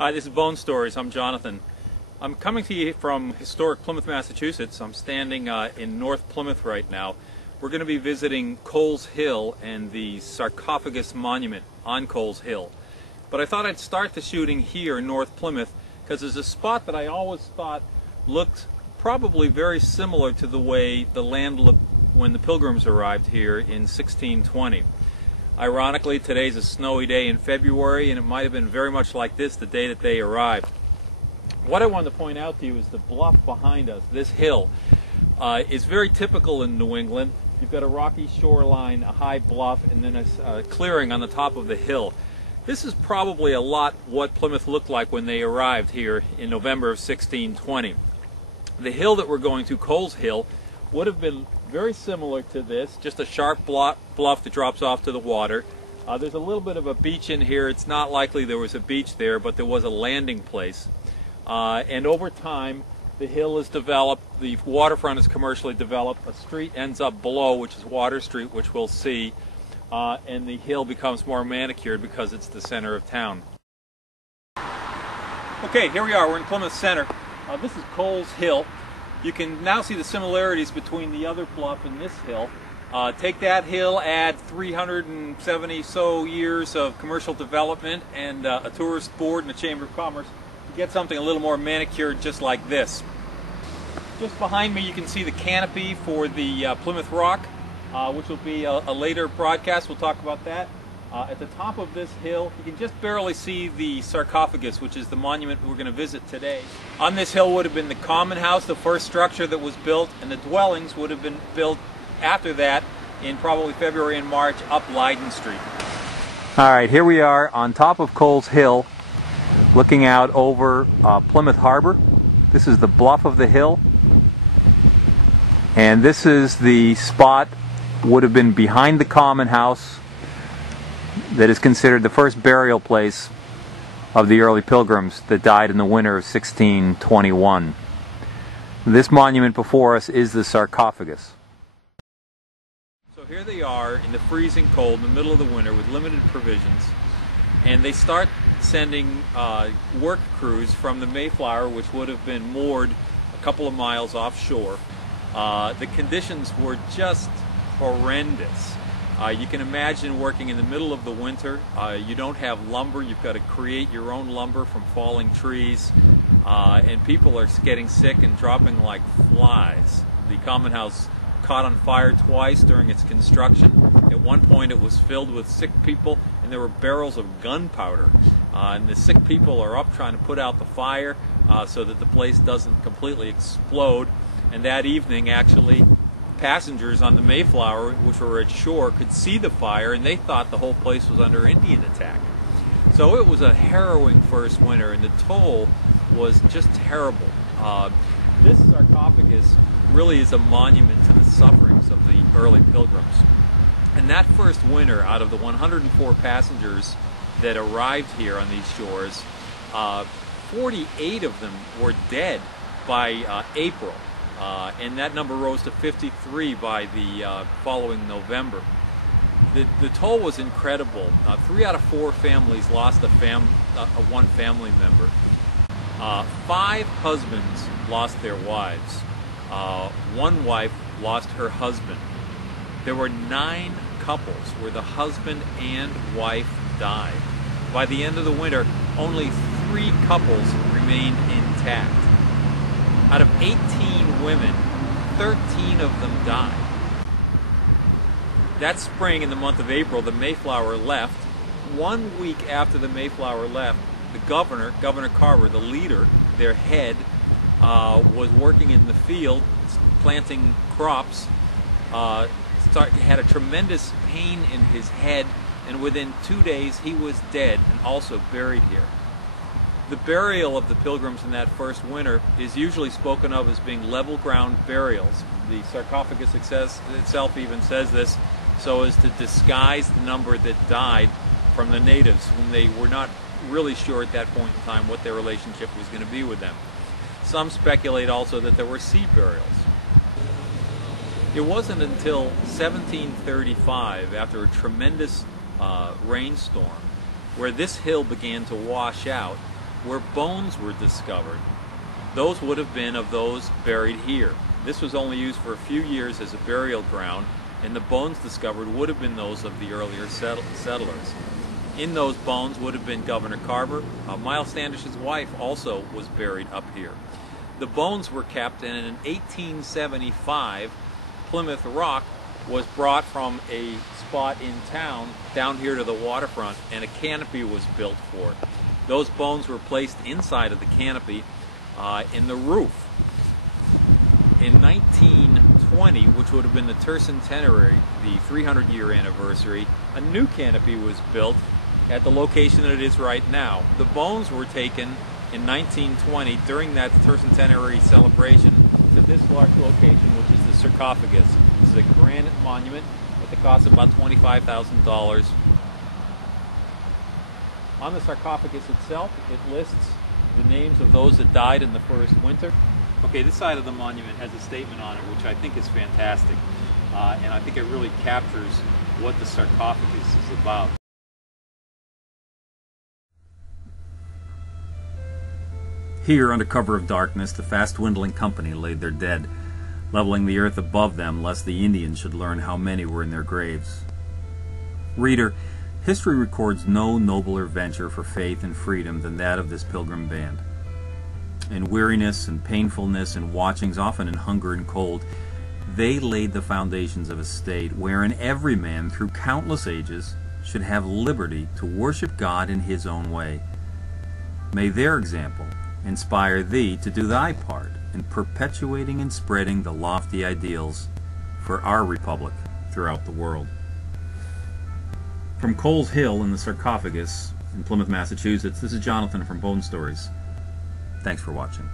Hi, this is Bone Stories. I'm Jonathan. I'm coming to you from historic Plymouth, Massachusetts. I'm standing in North Plymouth right now. We're going to be visiting Coles Hill and the Sarcophagus monument on Coles Hill. But I thought I'd start the shooting here in North Plymouth because there's a spot that I always thought looked probably very similar to the way the land looked when the pilgrims arrived here in 1620. Ironically, today's a snowy day in February, and it might have been very much like this the day that they arrived. What I wanted to point out to you is the bluff behind us. This hill is very typical in New England. You've got a rocky shoreline, a high bluff, and then a clearing on the top of the hill. This is probably a lot what Plymouth looked like when they arrived here in November of 1620. The hill that we're going to, Coles Hill, would have been very similar to this, just a sharp bluff that drops off to the water. There's a little bit of a beach in here. It's not likely there was a beach there, but there was a landing place. And over time, the hill is developed, the waterfront is commercially developed, a street ends up below, which is Water Street, which we'll see, and the hill becomes more manicured because it's the center of town. Okay, here we are, we're in Plymouth Center. This is Coles Hill. You can now see the similarities between the other bluff and this hill. Take that hill, add 370 so years of commercial development and a tourist board and a Chamber of Commerce, you get something a little more manicured just like this. Just behind me you can see the canopy for the Plymouth Rock, which will be a later broadcast. We'll talk about that. At the top of this hill, you can just barely see the sarcophagus, which is the monument we're going to visit today. On this hill would have been the common house, the first structure that was built, and the dwellings would have been built after that in probably February and March up Leyden Street. All right, here we are on top of Coles Hill, looking out over Plymouth Harbor. This is the bluff of the hill, and this is the spot would have been behind the common house that is considered the first burial place of the early pilgrims that died in the winter of 1621. This monument before us is the sarcophagus. So here they are in the freezing cold in the middle of the winter with limited provisions, and they start sending work crews from the Mayflower, which would have been moored a couple of miles offshore. The conditions were just horrendous. You can imagine working in the middle of the winter. You don't have lumber. You've got to create your own lumber from falling trees. And people are getting sick and dropping like flies. The common house caught on fire twice during its construction. At one point it was filled with sick people, and there were barrels of gunpowder. And the sick people are up trying to put out the fire so that the place doesn't completely explode. And that evening, actually, passengers on the Mayflower, which were at shore, could see the fire, and they thought the whole place was under Indian attack. So it was a harrowing first winter, and the toll was just terrible. This sarcophagus really is a monument to the sufferings of the early pilgrims. And that first winter, out of the 104 passengers that arrived here on these shores, 48 of them were dead by April. And that number rose to 53 by the following November. The toll was incredible. 3 out of 4 families lost one family member. 5 husbands lost their wives. 1 wife lost her husband. There were 9 couples where the husband and wife died. By the end of the winter, only 3 couples remained intact. Out of 18 women, 13 of them died. That spring, in the month of April, the Mayflower left. 1 week after the Mayflower left, the governor, Governor Carver, the leader, their head, was working in the field, planting crops, had a tremendous pain in his head, and within 2 days he was dead and also buried here. The burial of the pilgrims in that first winter is usually spoken of as being level ground burials. The sarcophagus itself even says this so as to disguise the number that died from the natives, when they were not really sure at that point in time what their relationship was going to be with them. Some speculate also that there were sea burials. It wasn't until 1735, after a tremendous rainstorm, where this hill began to wash out, where bones were discovered, those would have been of those buried here. This was only used for a few years as a burial ground, and the bones discovered would have been those of the earlier settlers. In those bones would have been Governor Carver. Miles Standish's wife also was buried up here. The bones were kept, and in 1875, Plymouth Rock was brought from a spot in town down here to the waterfront, and a canopy was built for it. Those bones were placed inside of the canopy in the roof. In 1920, which would have been the tercentenary, the 300-year anniversary, a new canopy was built at the location that it is right now. The bones were taken in 1920 during that tercentenary celebration to this large location, which is the sarcophagus. This is a granite monument with a cost of about $25,000. On the sarcophagus itself, it lists the names of those that died in the first winter. Okay, this side of the monument has a statement on it which I think is fantastic, and I think it really captures what the sarcophagus is about. Here, under cover of darkness, the fast-dwindling company laid their dead, leveling the earth above them lest the Indians should learn how many were in their graves. Reader, history records no nobler venture for faith and freedom than that of this pilgrim band. In weariness and painfulness and watchings, often in hunger and cold, they laid the foundations of a state wherein every man through countless ages should have liberty to worship God in his own way. May their example inspire thee to do thy part in perpetuating and spreading the lofty ideals for our republic throughout the world. From Coles Hill in the sarcophagus in Plymouth, Massachusetts, this is Jonathan from Bone Stories. Thanks for watching.